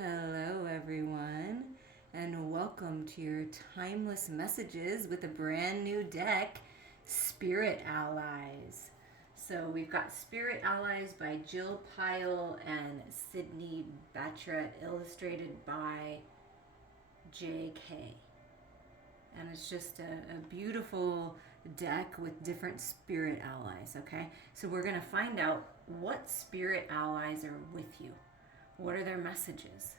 Hello, everyone, and welcome to your timeless messages with a brand new deck, Spirit Allies. So, we've got Spirit Allies by Jill Pyle and Sydney Batra, illustrated by J.K. And it's just a beautiful deck with different spirit allies, okay? So, we're going to find out what spirit allies are with you. What are their messages?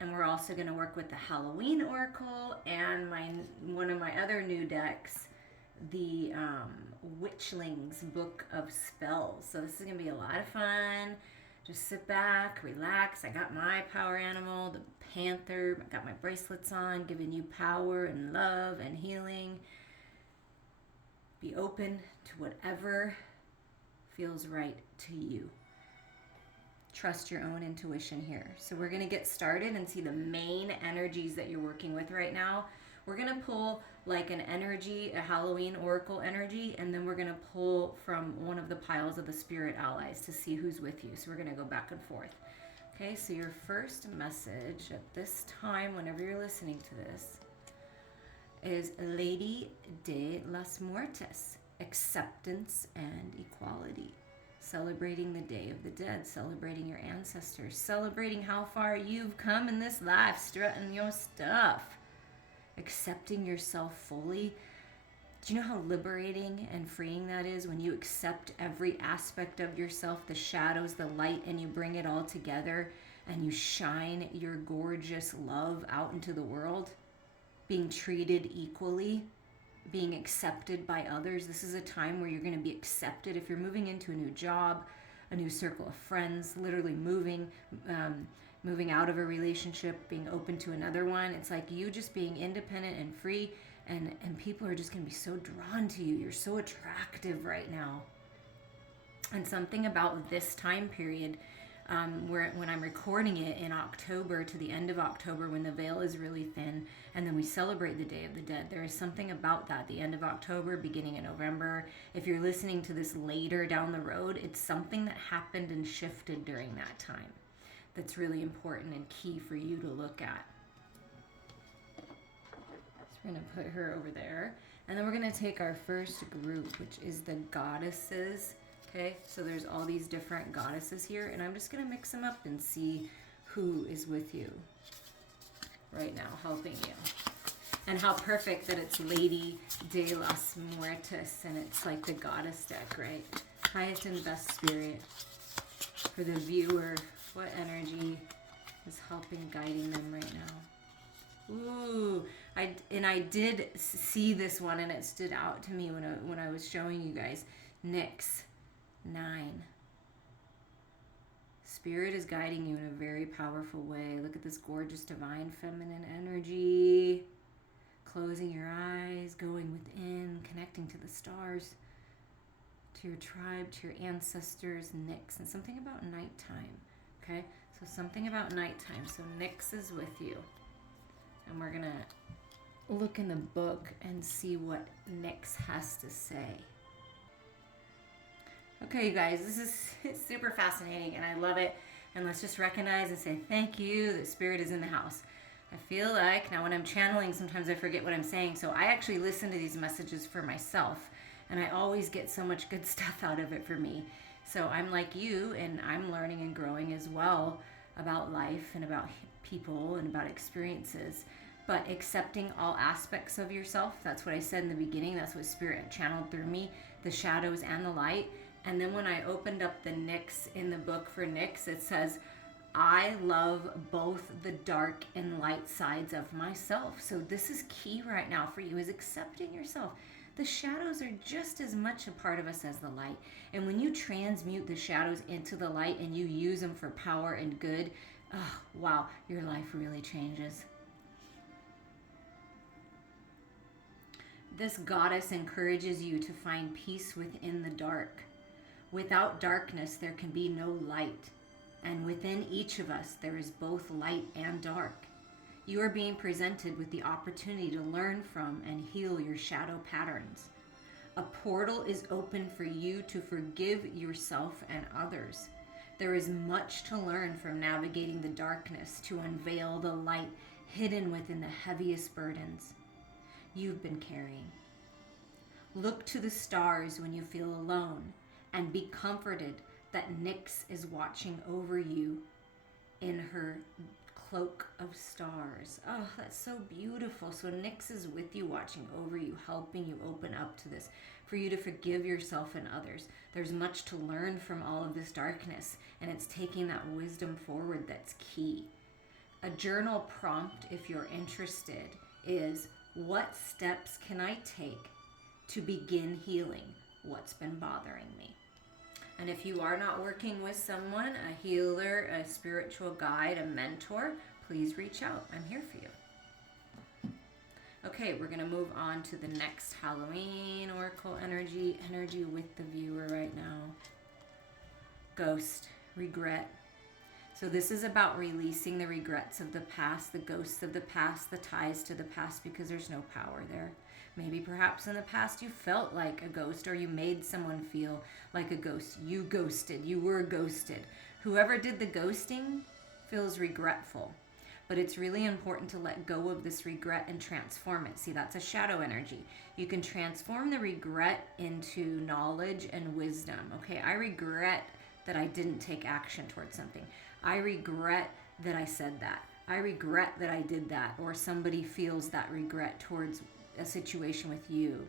And we're also going to work with the Halloween Oracle and one of my other new decks, the Witchlings Book of Spells. So this is going to be a lot of fun. Just sit back, relax. I got my power animal, the panther. I got my bracelets on, giving you power and love and healing. Be open to whatever feels right to you. Trust your own intuition here. So we're going to get started and see the main energies that you're working with right now. We're going to pull like an energy, a Halloween oracle energy, and then we're going to pull from one of the piles of the spirit allies to see who's with you. So we're going to go back and forth. Okay, so your first message at this time, whenever you're listening to this, is Lady de las Muertes, acceptance and equality. Celebrating the Day of the Dead, celebrating your ancestors, celebrating how far you've come in this life, strutting your stuff, accepting yourself fully. Do you know how liberating and freeing that is when you accept every aspect of yourself, the shadows, the light, and you bring it all together and you shine your gorgeous love out into the world, being treated equally, being accepted by others. This is a time where you're going to be accepted. If you're moving into a new job, a new circle of friends, literally moving out of a relationship, being open to another one, it's like you just being independent and free, and people are just going to be so drawn to you. You're so attractive right now. And something about this time period, when I'm recording it in October to the end of October, when the veil is really thin, and then we celebrate the Day of the Dead. There is something about that, the end of October, beginning of November. If you're listening to this later down the road, it's something that happened and shifted during that time that's really important and key for you to look at. So we're going to put her over there. And then we're going to take our first group, which is the goddesses. Okay, so there's all these different goddesses here, and I'm just going to mix them up and see who is with you right now, helping you. And how perfect that it's Lady de las Muertes, and it's like the goddess deck, right? Highest and best spirit. For the viewer, what energy is helping, guiding them right now? Ooh, I did see this one, and it stood out to me when I was showing you guys. Nyx. 9. Spirit is guiding you in a very powerful way. Look at this gorgeous divine feminine energy. Closing your eyes, going within, connecting to the stars, to your tribe, to your ancestors, Nyx. And something about nighttime. Okay? So something about nighttime. So Nyx is with you. And we're going to look in the book and see what Nyx has to say. Okay, you guys, this is super fascinating, and I love it. And let's just recognize and say thank you that Spirit is in the house. I feel like, now when I'm channeling, sometimes I forget what I'm saying, so I actually listen to these messages for myself, and I always get so much good stuff out of it for me. So I'm like you, and I'm learning and growing as well about life and about people and about experiences. But accepting all aspects of yourself, that's what I said in the beginning, that's what Spirit channeled through me, the shadows and the light. And then when I opened up the Nyx in the book for Nyx, it says, I love both the dark and light sides of myself. So this is key right now for you, is accepting yourself. The shadows are just as much a part of us as the light. And when you transmute the shadows into the light and you use them for power and good, oh, wow, your life really changes. This goddess encourages you to find peace within the dark. Without darkness, there can be no light. And within each of us, there is both light and dark. You are being presented with the opportunity to learn from and heal your shadow patterns. A portal is open for you to forgive yourself and others. There is much to learn from navigating the darkness to unveil the light hidden within the heaviest burdens you've been carrying. Look to the stars when you feel alone and be comforted that Nyx is watching over you in her cloak of stars. Oh, that's so beautiful. So Nyx is with you, watching over you, helping you open up to this, for you to forgive yourself and others. There's much to learn from all of this darkness, and it's taking that wisdom forward that's key. A journal prompt, if you're interested, is what steps can I take to begin healing what's been bothering me? And if you are not working with someone, a healer, a spiritual guide, a mentor, please reach out. I'm here for you. Okay, we're going to move on to the next Halloween Oracle energy with the viewer right now. Ghost, regret. So this is about releasing the regrets of the past, the ghosts of the past, the ties to the past, because there's no power there. Maybe perhaps in the past you felt like a ghost, or you made someone feel like a ghost. You ghosted. You were ghosted. Whoever did the ghosting feels regretful. But it's really important to let go of this regret and transform it. See, that's a shadow energy. You can transform the regret into knowledge and wisdom. Okay, I regret that I didn't take action towards something. I regret that I said that. I regret that I did that. Or somebody feels that regret towards a situation with you.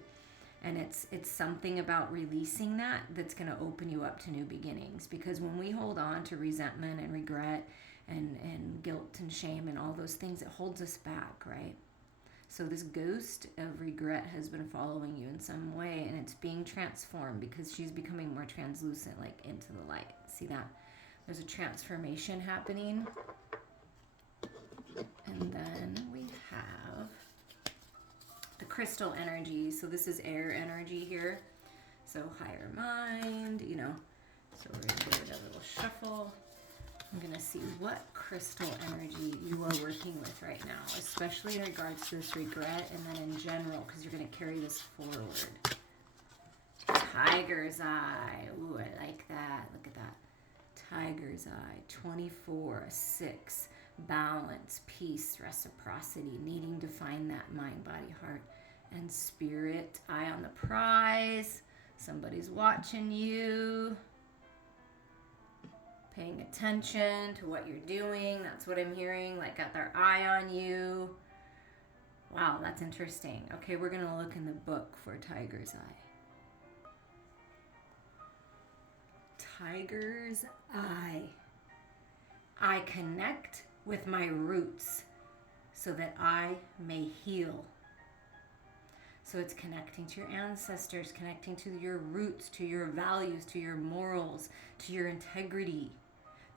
And it's something about releasing that that's going to open you up to new beginnings. Because when we hold on to resentment and regret and guilt and shame and all those things, it holds us back, right? So this ghost of regret has been following you in some way, and it's being transformed because she's becoming more translucent, like into the light. See that? There's a transformation happening. And then we have the crystal energy. So this is air energy here. So higher mind, So we're going to give it a little shuffle. I'm going to see what crystal energy you are working with right now, especially in regards to this regret, and then in general, because you're going to carry this forward. Tiger's eye. Ooh, I like that. Look at that. Tiger's eye. 24, 6. Balance, peace, reciprocity, needing to find that mind, body, heart, and spirit. Eye on the prize. Somebody's watching you. Paying attention to what you're doing. That's what I'm hearing. Like, got their eye on you. Wow, that's interesting. Okay, we're going to look in the book for Tiger's eye. Tiger's eye. I connect with my roots so that I may heal. So it's connecting to your ancestors, connecting to your roots, to your values, to your morals, to your integrity,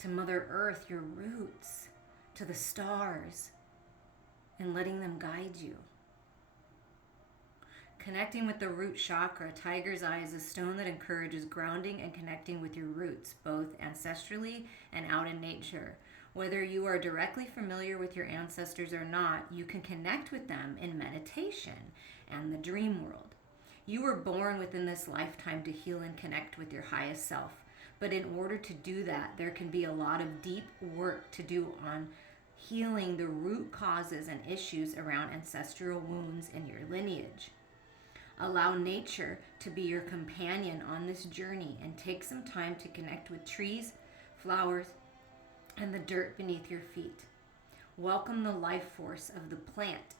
to Mother Earth, your roots, to the stars, and letting them guide you. Connecting with the root chakra, Tiger's eye is a stone that encourages grounding and connecting with your roots, both ancestrally and out in nature. Whether you are directly familiar with your ancestors or not, you can connect with them in meditation and the dream world. You were born within this lifetime to heal and connect with your highest self. But in order to do that, there can be a lot of deep work to do on healing the root causes and issues around ancestral wounds in your lineage. Allow nature to be your companion on this journey and take some time to connect with trees, flowers, and the dirt beneath your feet. Welcome the life force of the plant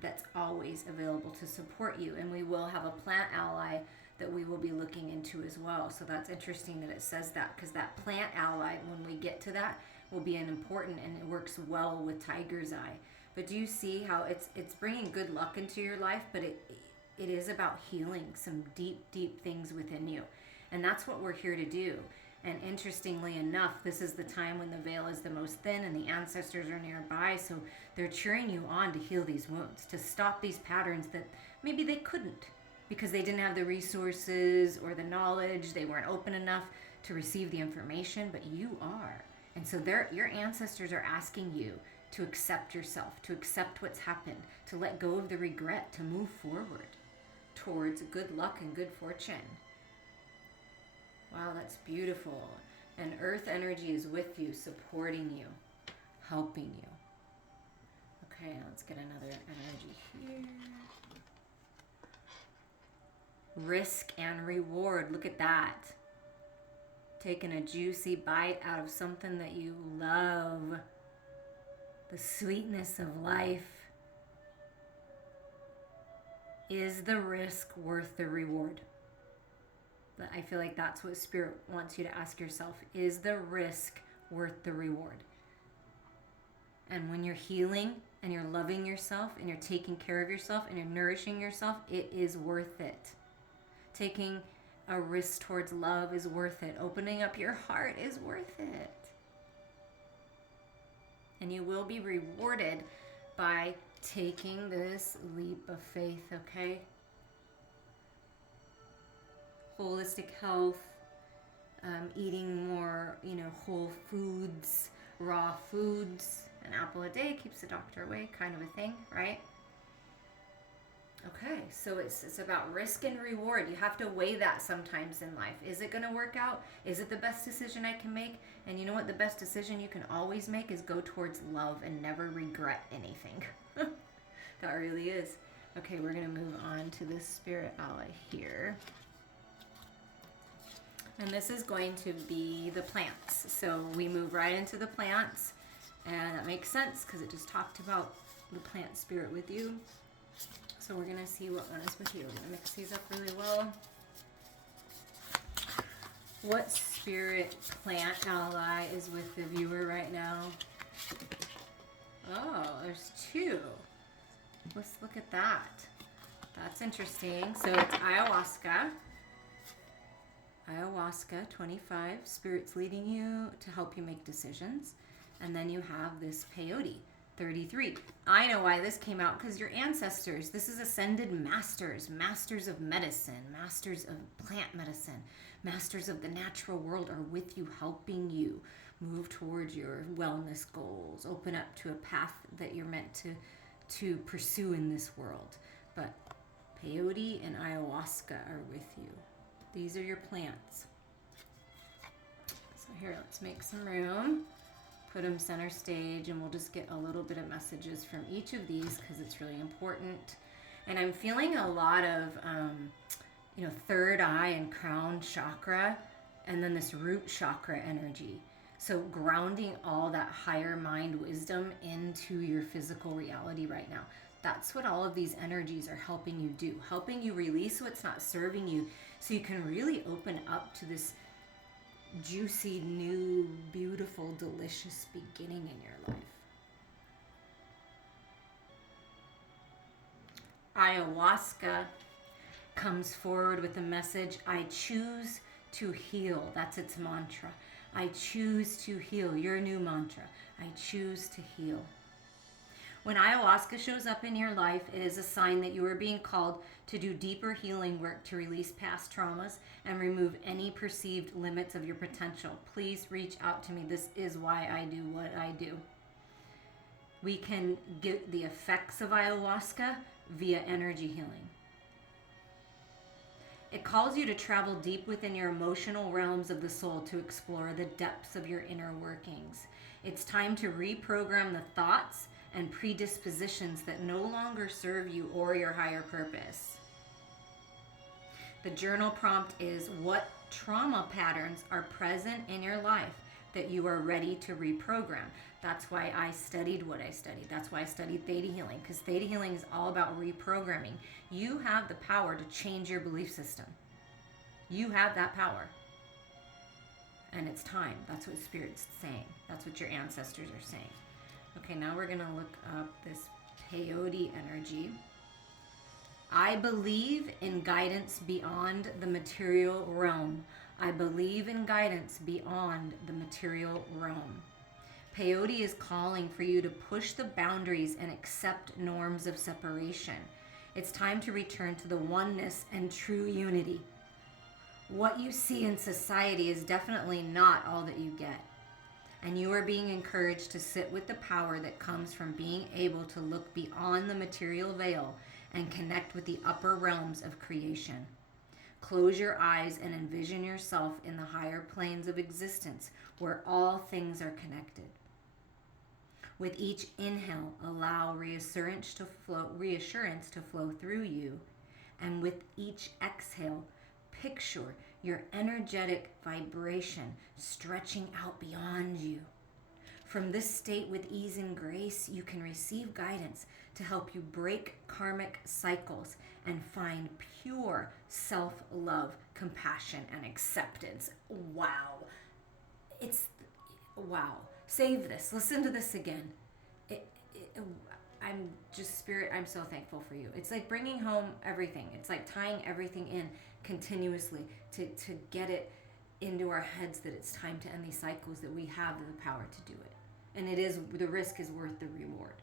that's always available to support you. And we will have a plant ally that we will be looking into as well. So that's interesting that it says that, because that plant ally, when we get to that, will be an important, and it works well with Tiger's eye. But do you see how it's bringing good luck into your life, but it is about healing some deep, deep things within you. And that's what we're here to do. And interestingly enough, this is the time when the veil is the most thin and the ancestors are nearby. So they're cheering you on to heal these wounds, to stop these patterns that maybe they couldn't because they didn't have the resources or the knowledge. They weren't open enough to receive the information, but you are. And so your ancestors are asking you to accept yourself, to accept what's happened, to let go of the regret, to move forward towards good luck and good fortune. Wow, that's beautiful. And earth energy is with you, supporting you, helping you. Okay, let's get another energy here. Risk and reward. Look at that. Taking a juicy bite out of something that you love. The sweetness of life. Is the risk worth the reward? I feel like that's what Spirit wants you to ask yourself. Is the risk worth the reward? And when you're healing and you're loving yourself and you're taking care of yourself and you're nourishing yourself, it is worth it. Taking a risk towards love is worth it. Opening up your heart is worth it. And you will be rewarded by taking this leap of faith, okay? Holistic health, eating more, whole foods, raw foods. An apple a day keeps the doctor away, kind of a thing, right? Okay, so it's about risk and reward. You have to weigh that sometimes in life. Is it going to work out? Is it the best decision I can make? And you know what? The best decision you can always make is go towards love and never regret anything. That really is. Okay, we're going to move on to this spirit ally here. And this is going to be the plants. So we move right into the plants. And that makes sense because it just talked about the plant spirit with you. So we're going to see what one is with you. I'm going to mix these up really well. What spirit plant ally is with the viewer right now? Oh, there's two. Let's look at that. That's interesting. So it's ayahuasca. Ayahuasca 25. Spirit's leading you to help you make decisions. And then you have this peyote 33. I know why this came out, because your ancestors, this is ascended masters, masters of medicine, masters of plant medicine, masters of the natural world are with you, helping you move towards your wellness goals, open up to a path that you're meant to pursue in this world. But peyote and ayahuasca are with you. These are your plants. So here, let's make some room. Put them center stage, and we'll just get a little bit of messages from each of these because it's really important. And I'm feeling a lot of, third eye and crown chakra, and then this root chakra energy. So grounding all that higher mind wisdom into your physical reality right now. That's what all of these energies are helping you do, helping you release what's not serving you so you can really open up to this juicy, new, beautiful, delicious beginning in your life. Ayahuasca comes forward with the message, I choose to heal. That's its mantra. I choose to heal. Your new mantra. I choose to heal. When ayahuasca shows up in your life, it is a sign that you are being called to do deeper healing work to release past traumas and remove any perceived limits of your potential. Please reach out to me. This is why I do what I do. We can get the effects of ayahuasca via energy healing. It calls you to travel deep within your emotional realms of the soul to explore the depths of your inner workings. It's time to reprogram the thoughts and predispositions that no longer serve you or your higher purpose. The journal prompt is, what trauma patterns are present in your life that you are ready to reprogram? That's why I studied what I studied. That's why I studied Theta Healing, because Theta Healing is all about reprogramming. You have the power to change your belief system. You have that power. And it's time. That's what Spirit's saying. That's what your ancestors are saying. Okay, now we're going to look up this peyote energy. I believe in guidance beyond the material realm. I believe in guidance beyond the material realm. Peyote is calling for you to push the boundaries and accept norms of separation. It's time to return to the oneness and true unity. What you see in society is definitely not all that you get. And you are being encouraged to sit with the power that comes from being able to look beyond the material veil and connect with the upper realms of creation. Close your eyes and envision yourself in the higher planes of existence where all things are connected. With each inhale, allow reassurance to flow through you. And with each exhale, picture your energetic vibration stretching out beyond you. From this state with ease and grace, you can receive guidance to help you break karmic cycles and find pure self-love, compassion, and acceptance. Wow. Wow. Save this. Listen to this again. I'm just, Spirit, I'm so thankful for you. It's like bringing home everything. It's like tying everything in continuously to get it into our heads that it's time to end these cycles, that we have the power to do it. And it is, the risk is worth the reward.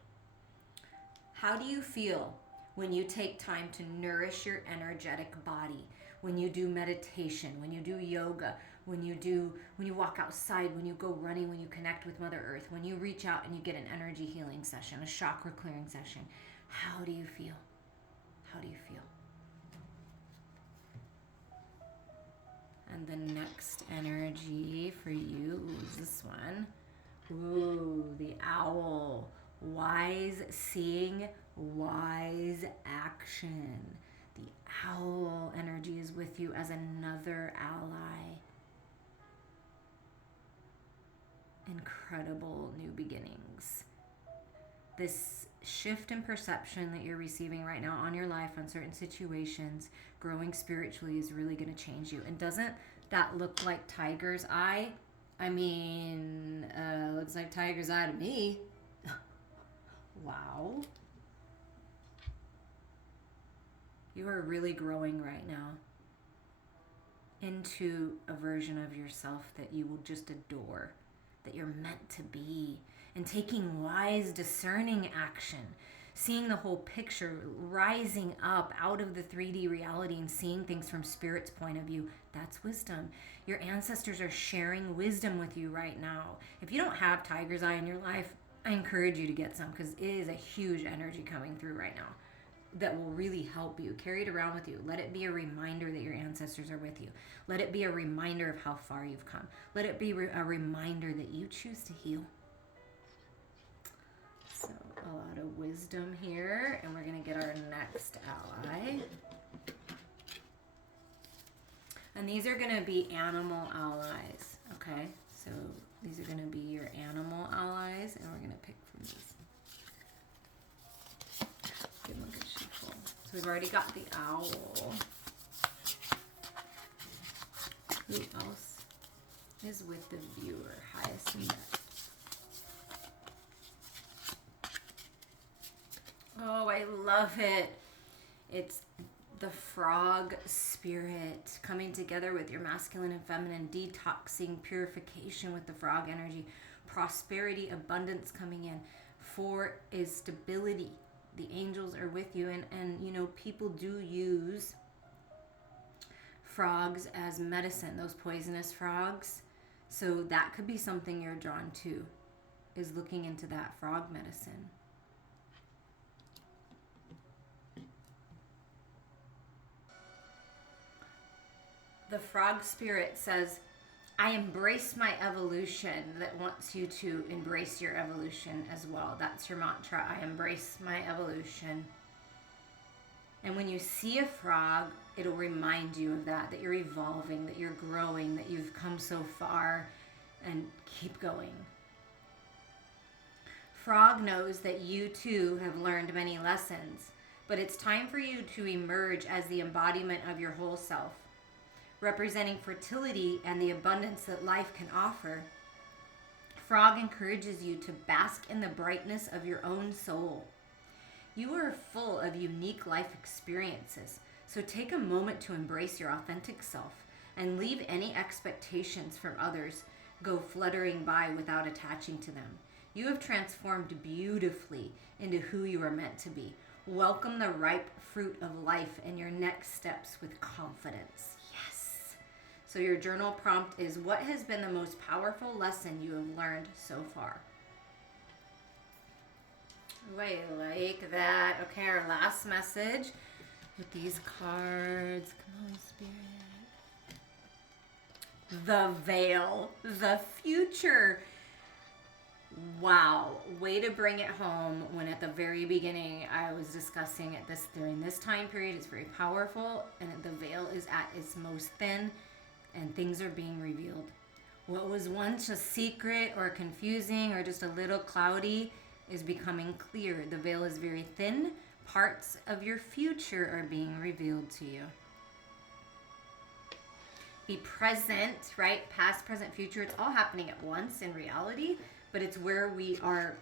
How do you feel when you take time to nourish your energetic body? When you do meditation, when you do yoga, when you walk outside, when you go running, when you connect with Mother Earth, when you reach out and you get an energy healing session, a chakra clearing session, how do you feel? How do you feel? And the next energy for you is this one. Ooh, the owl. Wise seeing, wise action. The owl energy is with you as another ally. Incredible new beginnings. This shift in perception that you're receiving right now on your life, on certain situations, growing spiritually, is really going to change you. And doesn't that look like tiger's eye? I mean, looks like tiger's eye to me. Wow. You are really growing right now into a version of yourself that you will just adore, that you're meant to be, and taking wise, discerning action, seeing the whole picture, rising up out of the 3D reality and seeing things from Spirit's point of view. That's wisdom. Your ancestors are sharing wisdom with you right now. If you don't have tiger's eye in your life, I encourage you to get some, because it is a huge energy coming through right now that will really help you. Carry it around with you. Let it be a reminder that your ancestors are with you. Let it be a reminder of how far you've come. Let it be a reminder that you choose to heal. So a lot of wisdom here, and we're going to get our next ally. And these are going to be animal allies, okay? So these are going to be your animal allies, and we're going to pick from these. Give them a good shuffle. So we've already got the owl. Who else is with the viewer? Highest and best. Oh, I love it. It's the frog spirit coming together with your masculine and feminine, detoxing, purification with the frog energy, prosperity, abundance coming in. 4 is stability. The angels are with you, and you know, people do use frogs as medicine, those poisonous frogs. So that could be something you're drawn to, is looking into that frog medicine. The frog spirit says, I embrace my evolution, that wants you to embrace your evolution as well. That's your mantra. I embrace my evolution. And when you see a frog, it'll remind you of that you're evolving, that you're growing, that you've come so far, and keep going. Frog knows that you too have learned many lessons, but it's time for you to emerge as the embodiment of your whole self, representing fertility and the abundance that life can offer. Frog encourages you to bask in the brightness of your own soul. You are full of unique life experiences, so take a moment to embrace your authentic self and leave any expectations from others go fluttering by without attaching to them. You have transformed beautifully into who you are meant to be. Welcome the ripe fruit of life and your next steps with confidence. So your journal prompt is, what has been the most powerful lesson you have learned so far? Ooh, I like that. Okay, our last message with these cards. Come on, Spirit. The veil, the future. Wow, way to bring it home when at the very beginning I was discussing it during this time period. It's very powerful and the veil is at its most thin and things are being revealed. What was once a secret or confusing or just a little cloudy is becoming clear. The veil is very thin. Parts of your future are being revealed to you. Be present, right? Past, present, future. It's all happening at once in reality, but it's where we are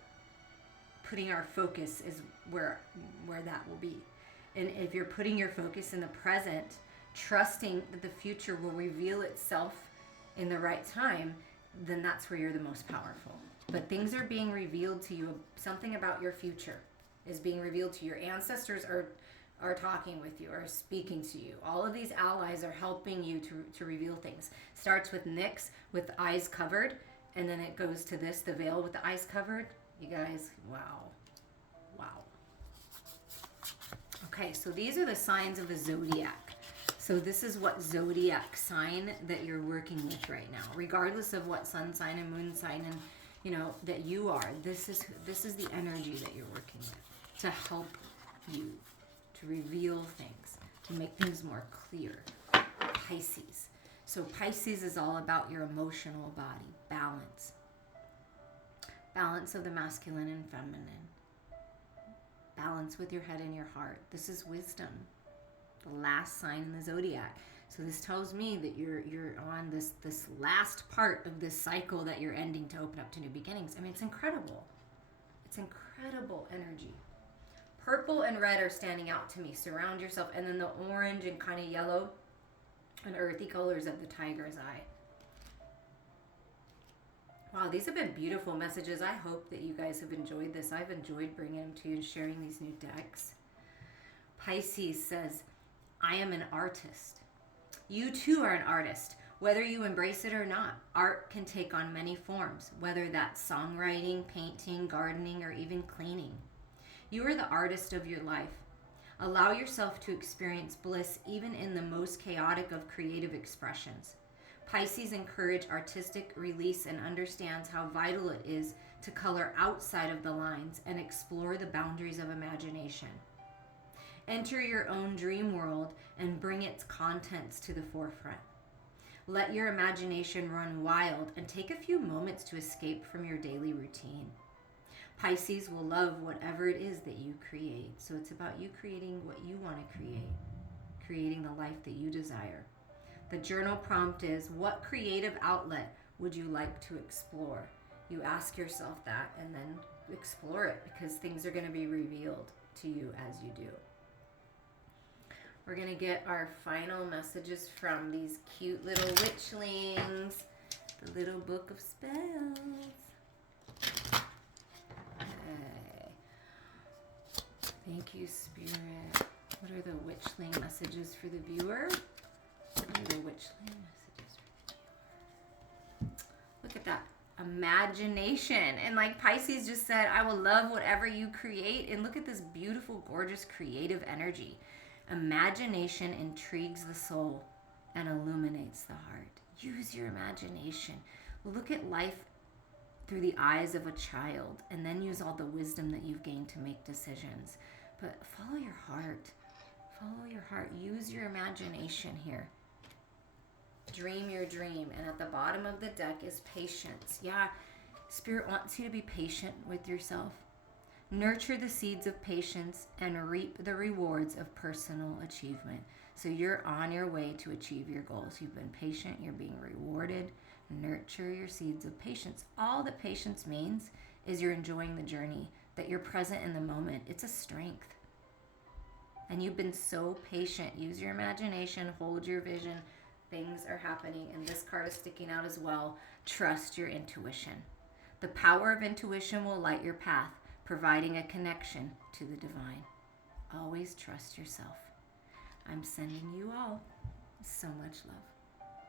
putting our focus is where that will be. And if you're putting your focus in the present, trusting that the future will reveal itself in the right time, then that's where you're the most powerful. But things are being revealed to you. Something about your future is being revealed to you. Your ancestors are talking with you, are speaking to you. All of these allies are helping you to reveal things. Starts with Nyx with eyes covered, and then it goes to this, the veil with the eyes covered. You guys, wow. Okay, so these are the signs of the zodiac. So this is what zodiac sign that you're working with right now, regardless of what sun sign and moon sign and that you are. This is the energy that you're working with to help you to reveal things, to make things more clear. Pisces. So Pisces is all about your emotional body, balance. Balance of the masculine and feminine. Balance with your head and your heart. This is wisdom. The last sign in the zodiac. So this tells me that you're on this last part of this cycle that you're ending to open up to new beginnings. I mean, it's incredible. It's incredible energy. Purple and red are standing out to me. Surround yourself. And then the orange and kind of yellow and earthy colors of the tiger's eye. Wow, these have been beautiful messages. I hope that you guys have enjoyed this. I've enjoyed bringing them to you and sharing these new decks. Pisces says, I am an artist. You too are an artist. Whether you embrace it or not, art can take on many forms, whether that's songwriting, painting, gardening, or even cleaning. You are the artist of your life. Allow yourself to experience bliss even in the most chaotic of creative expressions. Pisces encourage artistic release and understands how vital it is to color outside of the lines and explore the boundaries of imagination. Enter your own dream world and bring its contents to the forefront. Let your imagination run wild and take a few moments to escape from your daily routine. Pisces will love whatever it is that you create. So it's about you creating what you want to create, creating the life that you desire. The journal prompt is, what creative outlet would you like to explore? You ask yourself that and then explore it, because things are going to be revealed to you as you do. We're going to get our final messages from these cute little witchlings, the little book of spells. Okay. Thank you, Spirit. What are the witchling messages for the viewer? What are the witchling messages for the viewer? Look at that. Imagination. And like Pisces just said, I will love whatever you create. And look at this beautiful, gorgeous, creative energy. Imagination intrigues the soul and illuminates the heart. Use your imagination. Look at life through the eyes of a child, and then use all the wisdom that you've gained to make decisions. But follow your heart. Follow your heart. Use your imagination here. Dream your dream. And at the bottom of the deck is patience. Yeah, Spirit wants you to be patient with yourself. Nurture the seeds of patience and reap the rewards of personal achievement. So you're on your way to achieve your goals. You've been patient. You're being rewarded. Nurture your seeds of patience. All that patience means is you're enjoying the journey, that you're present in the moment. It's a strength. And you've been so patient. Use your imagination. Hold your vision. Things are happening. And this card is sticking out as well. Trust your intuition. The power of intuition will light your path, providing a connection to the divine. Always trust yourself. I'm sending you all so much love.